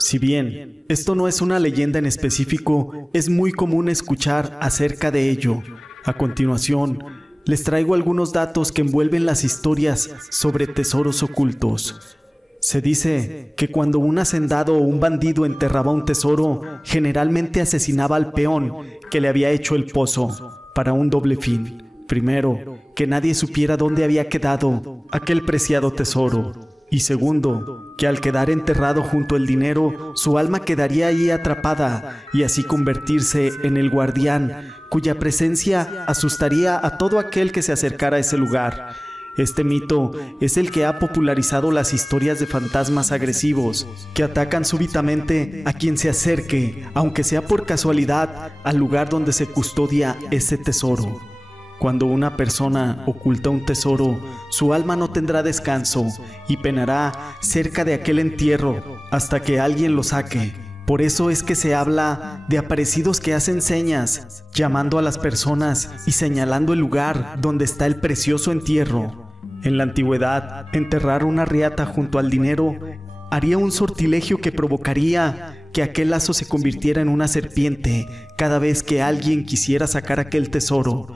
Si bien esto no es una leyenda en específico, es muy común escuchar acerca de ello. A continuación, les traigo algunos datos que envuelven las historias sobre tesoros ocultos. Se dice que cuando un hacendado o un bandido enterraba un tesoro, generalmente asesinaba al peón que le había hecho el pozo, para un doble fin. Primero, que nadie supiera dónde había quedado aquel preciado tesoro. Y segundo, que al quedar enterrado junto al dinero, su alma quedaría ahí atrapada y así convertirse en el guardián, cuya presencia asustaría a todo aquel que se acercara a ese lugar. Este mito es el que ha popularizado las historias de fantasmas agresivos que atacan súbitamente a quien se acerque, aunque sea por casualidad, al lugar donde se custodia ese tesoro. Cuando una persona oculta un tesoro, su alma no tendrá descanso y penará cerca de aquel entierro hasta que alguien lo saque. Por eso es que se habla de aparecidos que hacen señas, llamando a las personas y señalando el lugar donde está el precioso entierro. En la antigüedad, enterrar una riata junto al dinero haría un sortilegio que provocaría que aquel lazo se convirtiera en una serpiente cada vez que alguien quisiera sacar aquel tesoro.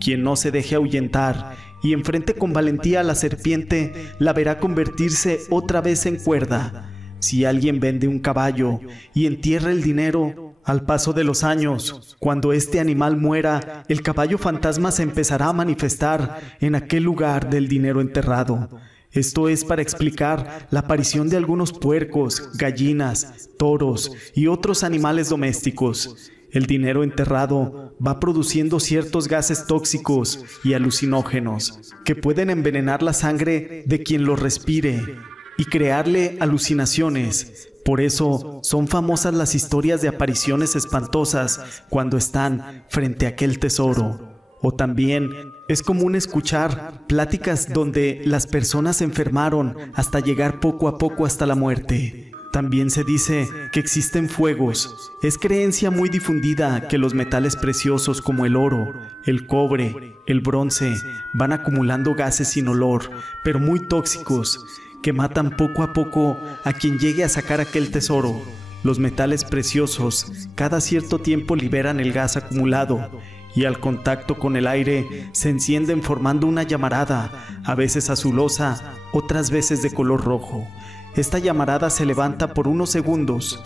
Quien no se deje ahuyentar y enfrente con valentía a la serpiente, la verá convertirse otra vez en cuerda. Si alguien vende un caballo y entierra el dinero, al paso de los años, cuando este animal muera, el caballo fantasma se empezará a manifestar en aquel lugar del dinero enterrado. Esto es para explicar la aparición de algunos puercos, gallinas, toros y otros animales domésticos. El dinero enterrado va produciendo ciertos gases tóxicos y alucinógenos que pueden envenenar la sangre de quien lo respire y crearle alucinaciones. Por eso son famosas las historias de apariciones espantosas cuando están frente a aquel tesoro. O también es común escuchar pláticas donde las personas se enfermaron hasta llegar poco a poco hasta la muerte. También se dice que existen fuegos. Es creencia muy difundida que los metales preciosos como el oro, el cobre, el bronce van acumulando gases sin olor, pero muy tóxicos, que matan poco a poco a quien llegue a sacar aquel tesoro. Los metales preciosos cada cierto tiempo liberan el gas acumulado y al contacto con el aire se encienden formando una llamarada, a veces azulosa, otras veces de color rojo. Esta llamarada se levanta por unos segundos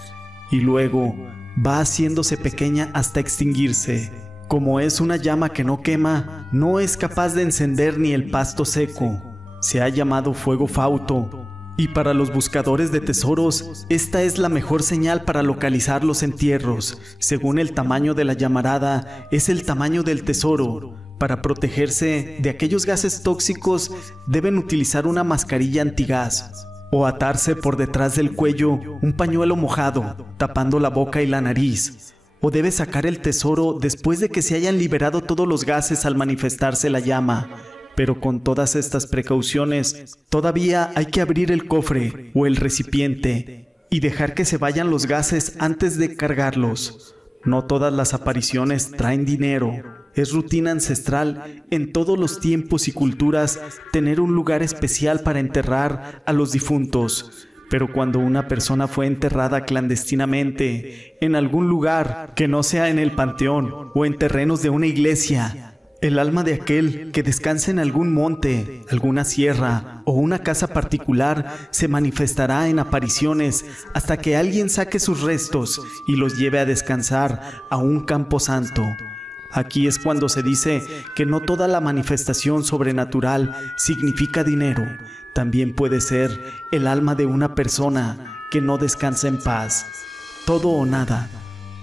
y luego va haciéndose pequeña hasta extinguirse. Como es una llama que no quema, no es capaz de encender ni el pasto seco. Se ha llamado fuego fauto, y para los buscadores de tesoros, esta es la mejor señal para localizar los entierros. Según el tamaño de la llamarada, es el tamaño del tesoro. Para protegerse de aquellos gases tóxicos, deben utilizar una mascarilla antigás o atarse por detrás del cuello un pañuelo mojado, tapando la boca y la nariz. O debe sacar el tesoro después de que se hayan liberado todos los gases al manifestarse la llama. Pero con todas estas precauciones, todavía hay que abrir el cofre o el recipiente y dejar que se vayan los gases antes de cargarlos. No todas las apariciones traen dinero. Es rutina ancestral en todos los tiempos y culturas tener un lugar especial para enterrar a los difuntos. Pero cuando una persona fue enterrada clandestinamente en algún lugar que no sea en el panteón o en terrenos de una iglesia, el alma de aquel que descansa en algún monte, alguna sierra o una casa particular se manifestará en apariciones hasta que alguien saque sus restos y los lleve a descansar a un campo santo. Aquí es cuando se dice que no toda la manifestación sobrenatural significa dinero. También puede ser el alma de una persona que no descansa en paz. Todo o nada.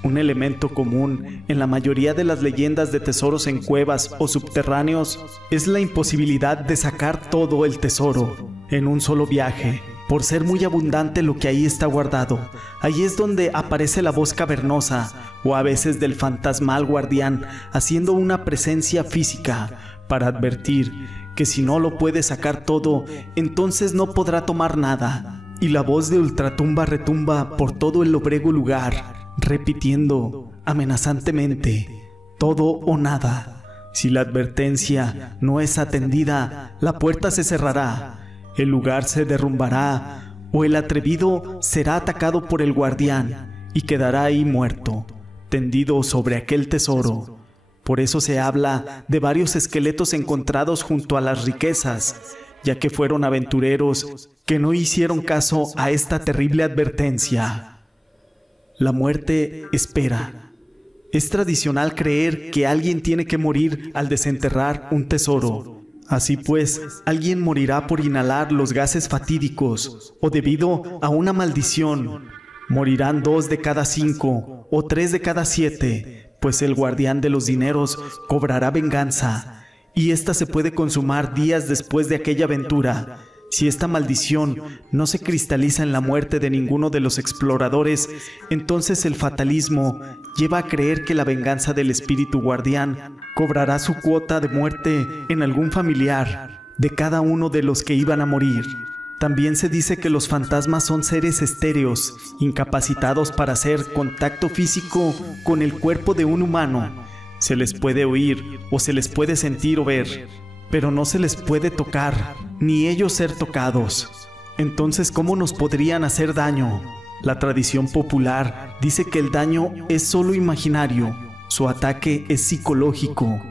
Un elemento común en la mayoría de las leyendas de tesoros en cuevas o subterráneos es la imposibilidad de sacar todo el tesoro en un solo viaje, por ser muy abundante lo que ahí está guardado. Ahí es donde aparece la voz cavernosa o a veces del fantasmal guardián haciendo una presencia física para advertir que si no lo puede sacar todo, entonces no podrá tomar nada. Y la voz de ultratumba retumba por todo el lóbrego lugar, repitiendo amenazantemente: todo o nada. Si la advertencia no es atendida, la puerta se cerrará, el lugar se derrumbará o el atrevido será atacado por el guardián y quedará ahí muerto, tendido sobre aquel tesoro. Por eso se habla de varios esqueletos encontrados junto a las riquezas, ya que fueron aventureros que no hicieron caso a esta terrible advertencia. La muerte espera. Es tradicional creer que alguien tiene que morir al desenterrar un tesoro. Así pues, alguien morirá por inhalar los gases fatídicos o debido a una maldición. Morirán 2 de cada 5 o 3 de cada 7, pues el guardián de los dineros cobrará venganza, y ésta se puede consumar días después de aquella aventura. Si esta maldición no se cristaliza en la muerte de ninguno de los exploradores, entonces el fatalismo lleva a creer que la venganza del espíritu guardián cobrará su cuota de muerte en algún familiar de cada uno de los que iban a morir. También se dice que los fantasmas son seres estéreos, incapacitados para hacer contacto físico con el cuerpo de un humano. Se les puede oír o se les puede sentir o ver, pero no se les puede tocar, ni ellos ser tocados. Entonces, ¿cómo nos podrían hacer daño? La tradición popular dice que el daño es solo imaginario, su ataque es psicológico.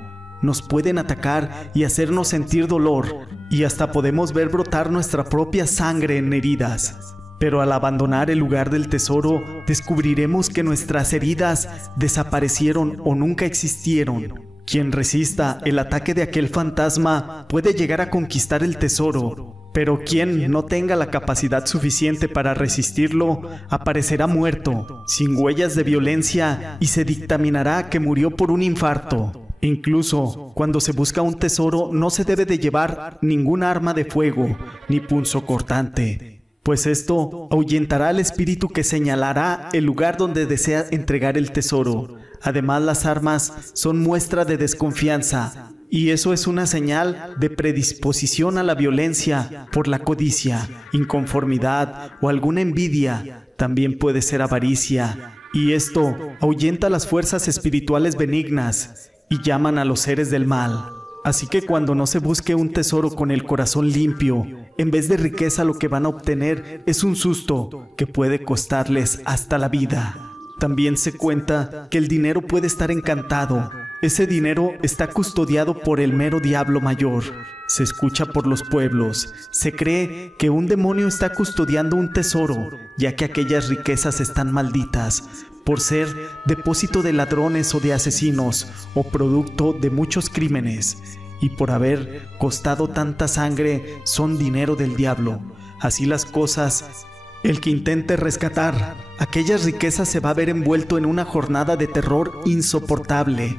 Nos pueden atacar y hacernos sentir dolor, y hasta podemos ver brotar nuestra propia sangre en heridas. Pero al abandonar el lugar del tesoro, descubriremos que nuestras heridas desaparecieron o nunca existieron. Quien resista el ataque de aquel fantasma puede llegar a conquistar el tesoro, pero quien no tenga la capacidad suficiente para resistirlo, aparecerá muerto, sin huellas de violencia, y se dictaminará que murió por un infarto. Incluso, cuando se busca un tesoro, no se debe de llevar ningún arma de fuego, ni punzocortante, pues esto ahuyentará al espíritu que señalará el lugar donde desea entregar el tesoro. Además, las armas son muestra de desconfianza, y eso es una señal de predisposición a la violencia por la codicia, inconformidad o alguna envidia. También puede ser avaricia, y esto ahuyenta las fuerzas espirituales benignas y llaman a los seres del mal. Así que cuando no se busque un tesoro con el corazón limpio, en vez de riqueza lo que van a obtener es un susto que puede costarles hasta la vida. También se cuenta que el dinero puede estar encantado. Ese dinero está custodiado por el mero diablo mayor. Se escucha por los pueblos. Se cree que un demonio está custodiando un tesoro, ya que aquellas riquezas están malditas, por ser depósito de ladrones o de asesinos, o producto de muchos crímenes, y por haber costado tanta sangre, son dinero del diablo. Así las cosas, el que intente rescatar aquellas riquezas se va a ver envuelto en una jornada de terror insoportable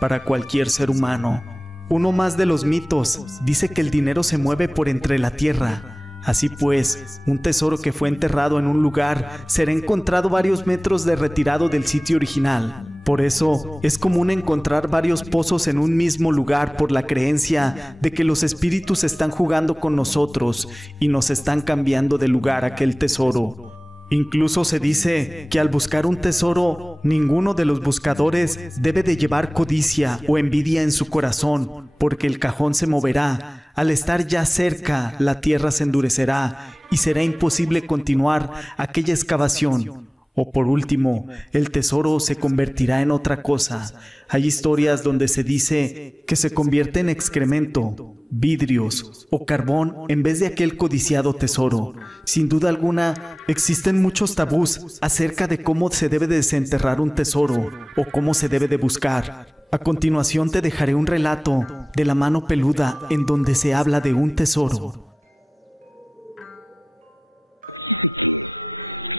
para cualquier ser humano. Uno más de los mitos dice que el dinero se mueve por entre la tierra. Así pues, un tesoro que fue enterrado en un lugar será encontrado varios metros de retirado del sitio original. Por eso, es común encontrar varios pozos en un mismo lugar por la creencia de que los espíritus están jugando con nosotros y nos están cambiando de lugar aquel tesoro. Incluso se dice que al buscar un tesoro, ninguno de los buscadores debe de llevar codicia o envidia en su corazón, porque el cajón se moverá. Al estar ya cerca, la tierra se endurecerá y será imposible continuar aquella excavación. O por último, el tesoro se convertirá en otra cosa. Hay historias donde se dice que se convierte en excremento, vidrios o carbón en vez de aquel codiciado tesoro. Sin duda alguna, existen muchos tabús acerca de cómo se debe desenterrar un tesoro o cómo se debe de buscar. A continuación te dejaré un relato de la mano peluda en donde se habla de un tesoro.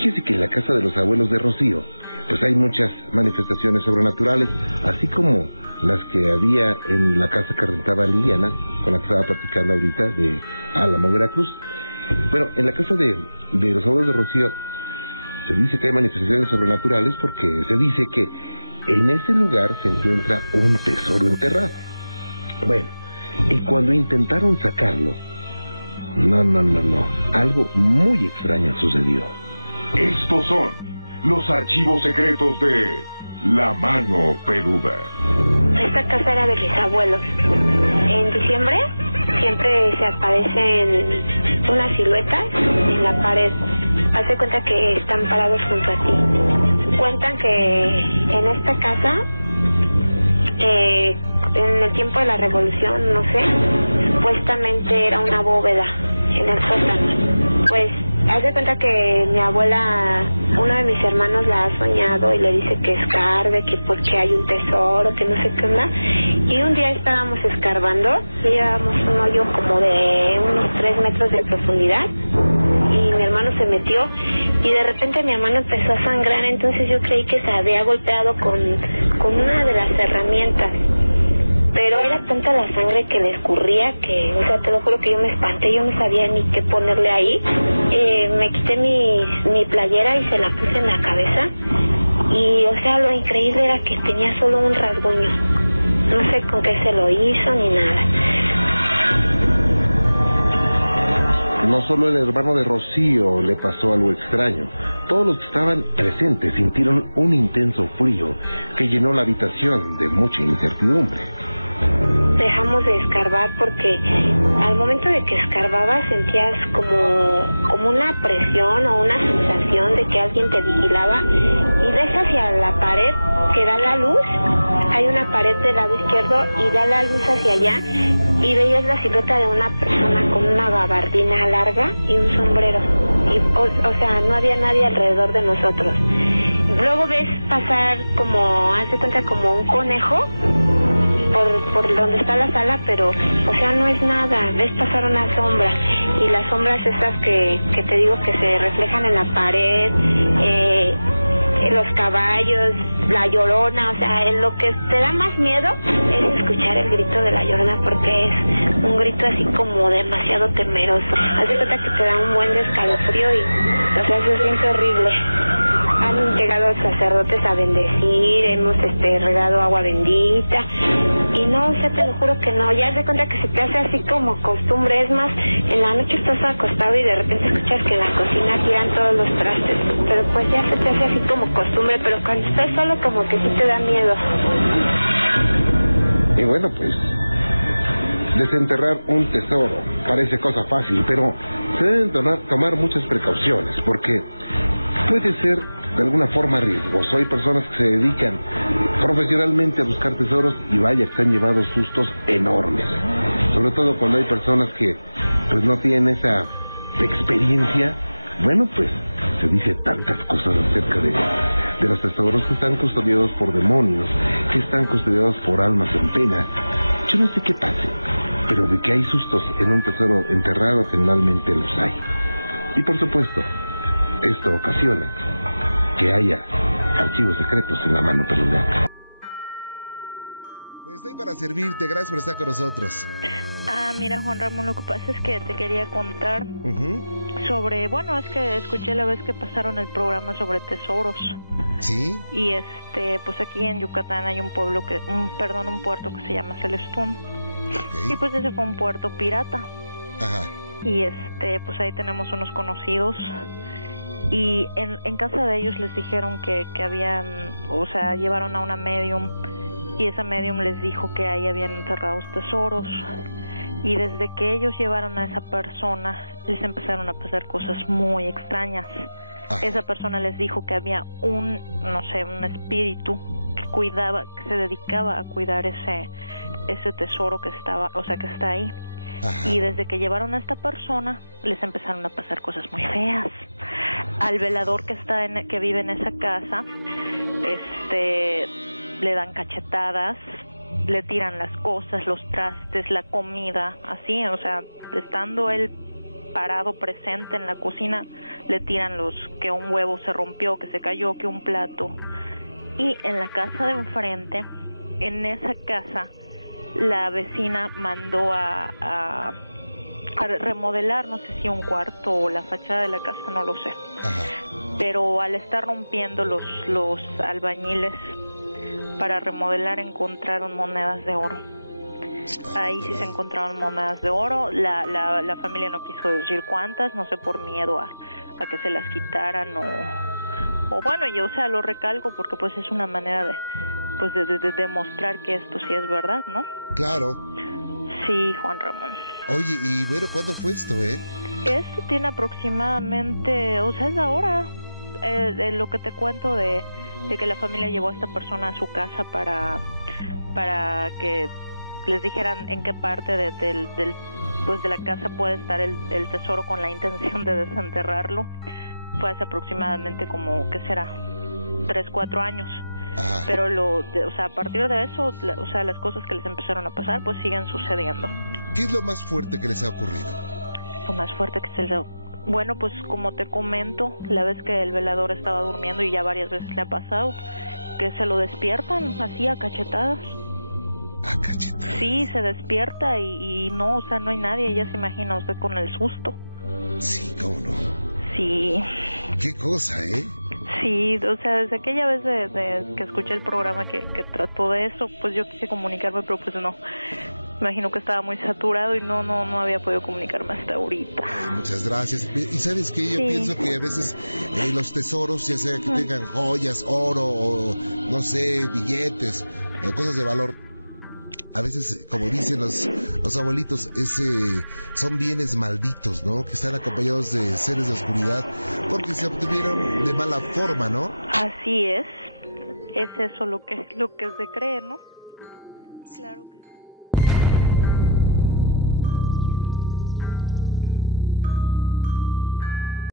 Fíjese que en la casa de los abuelos de Rocío, pues hay muchas manifestaciones sobrenaturales, así como las que había en la casa que rentaba Liliana, con la que estaba platicando ahorita, de Álamo, Veracruz. Bueno, en la casa de los abuelos de Rocío se dice que hay manifestaciones sobrenaturales porque se dice que en ese lugar se encuentra un tesoro enterrado. Bueno, y cuando intentaron sacarlo, no, algo muy extraño sucedió. Estos son los archivos secretos de La Mano Peluda. Esta casa era de mis abuelos. En diciembre siempre se aparecen unas siluetas en la pared. Haz de cuenta que están parados junto a ti. Cuentan que en esta casa, en el tiempo de la revolución, no sé, supuestamente era una bóveda en el sótano. Pues haz de cuenta que mi abuela, uno de mis hermanos la ha soñado y le dice que escarbe, que porque hay un tesoro, que no sé qué onda. Y un día estábamos escarbando, llevábamos un hoyo como de unos 3 metros de profundidad y mi hermano se metió y de repente mi hermano empezó a sangrar, entonces yo creí que se había golpeado con una de las herramientas. Pero era tanta la sangre que le escurría que, o sea, te lo juro que yo me espanté, yo no sabía ni qué ponerle ahí. Me quité mi playera y se la puse en la cabeza. Y, o sea, lo increíble era que tenía solo un rasguño. No sé con qué se lo hizo ni nada. No solo el hermano de Rocío le pasó algo extraño. Todos los que estaban presentes sintieron un intenso frío que llenó la habitación de mucha incertidumbre. Dejamos de escarbar porque al momento de que escarbabas sentías como una presión o una sensación de que alguien te vigilaba y ves hacia la pared que da la luz, hay una pared del lado izquierdo y da la luz hacia allá y veías la silueta de una persona con una gabardina larga y un sombrero y, o sea, no había nadie alrededor de nosotros. Luego ves pasar como, haz de cuenta, como un conejo por donde está la sala, pero, o sea, no es nada. Ves pasar una sombra y las sombras esas que te digo que se reflejan en la pared, los caballos, la Llorona, o sea, lo que te da más miedo es escuchar el grito de la Llorona porque es un grito así como demasiado temeroso. Haz de cuenta que te da un buen escalofrío y, o sea, se siente horrible. Han llegado sacerdotes a bendecir, hemos regado agua bendita y no, o sea, te lo juro que no, ya se cuenta que se te hace así como costumbre, es más, en la noche estás acostado y de repente escuchas que en la cocina tiran todos los trastes, pero pues ya se te hace así como costumbre, pero cuando estás solo como que sí te da miedo. Y bueno, pues, desenterrar un tesoro parece cosa fácil, pero se deben tomar muchas precauciones porque puede ser de alguna forma riesgoso. Hay personas que se dedican profesionalmente a buscar tesoros y vaya que se han llevado sustos enormes, sobre todo cuando hay personas que pues no tienen esa experiencia. Bueno, pues se dice tantas cosas acerca de los tesoros que están custodiados por demonios, que están custodiados por almas en pena. Yo no sé qué pase, pero de que hay sustos en un tesoro enterrado generalmente los hay. Y por supuesto, esto ocasiona que haya archivos secretos en la mano peluda. Pues estoy para servirte, gracias por estar con nosotros. Mira, Juan Ramón, lo que pasa es que te quería contar sobre, bueno, es que escuché la vez que pasaron el programa sobre tesoros. ¿Sí? Y pues aquí en Yucatán hay un pueblo un puerto que se llama Celestún. Okay. Y pues ese fue un puerto pirata. Ajá. Y pues ahí tenemos unos conocidos. Y en casa de ellos les dijeron que habían, o sea, llevaron a una medium y esa medium les dijo que ahí habían enterrados tesoros y desde que ellos llevaron a esa persona les empezaron a pasar cosas muy extrañas. Esa persona les dijo que había un espíritu que se dedicaba a cuidar ese tesoro que estaba, o sea, que está ahí. Ajá. Y desde que llevaron a esta persona les empezaron a pasar cosas muy feas. Al velador que vive en esa casa, le dan cachetadas, le tiran las cosas, los trastes, la comida, así, o sea, estando él parado presente en la cocina, le tiran que un huevo se rompió, que se cayó, que un plato. Y en la casa de enfrente, en esa casa, la vecina mandó a remodelar, no sé si un cuarto o la fachada de la casa, no lo sé. Ajá. Pero al estar rompiendo los albañiles para remodelar encontraron monedas de oro. Ahí sí se encontraron monedas de oro. La familia no quiso decir cuántas, no sé, por miedo a que se las quitaran o bueno, yo, o sea, lo recalco porque pues es una manera de demostrar que esto sí es verdad, ¿no? Claro. Sí, Juan Ramón. Oye, y bueno, ¿cuándo fue esto, Esto tiene aproximadamente, o sea, es ahora, de lo que te cuento de que la familia llevó a esta persona a su casa para que les dijeran en qué parte pues de la casa puede estar el tesoro con la intención de desenterrarlo. Fue hace aproximadamente como, ¿qué será? 3-4 años. Ajá. Pero o sea, a partir de eso, o sea, las cosas que les empezaron a pasar, pues siguen sucediendo. ¿Qué es lo más fuerte que les ha ocurrido? Lo más fuerte que bueno, pues como te comento, la vez que el velador estaba durmiendo, y ya varias veces le ha pasado, que se lo despiertan así a cachetadas. ¿A cachetadas? Sí, se despierta y no, o sea, no hay nadie, ya se imagina usted con el susto. Sí, ¿cómo no? Sí. Qué cosa, ¿eh? Sí, o sea, desde aquella vez de que escuché el programa que trató de eso, pues yo quise comunicarme, pero pues no. Imagino que estaba muy saturado y no había podido comunicarme hasta ahorita. Ay, muchas gracias. Y ¿sabes qué? Yo Sí. pienso que a veces los tesoros, ya sea que tengan joyas, oro o, no sé, billetes o cosas de valor, a veces, como dicen los abuelitos, son bienes malditos, ¿no? Que están acompañados de seres de oscuridad porque se obtuvieron de mala forma, ¿no? Así es. Es eso lo que se cree, ¿no? Claro que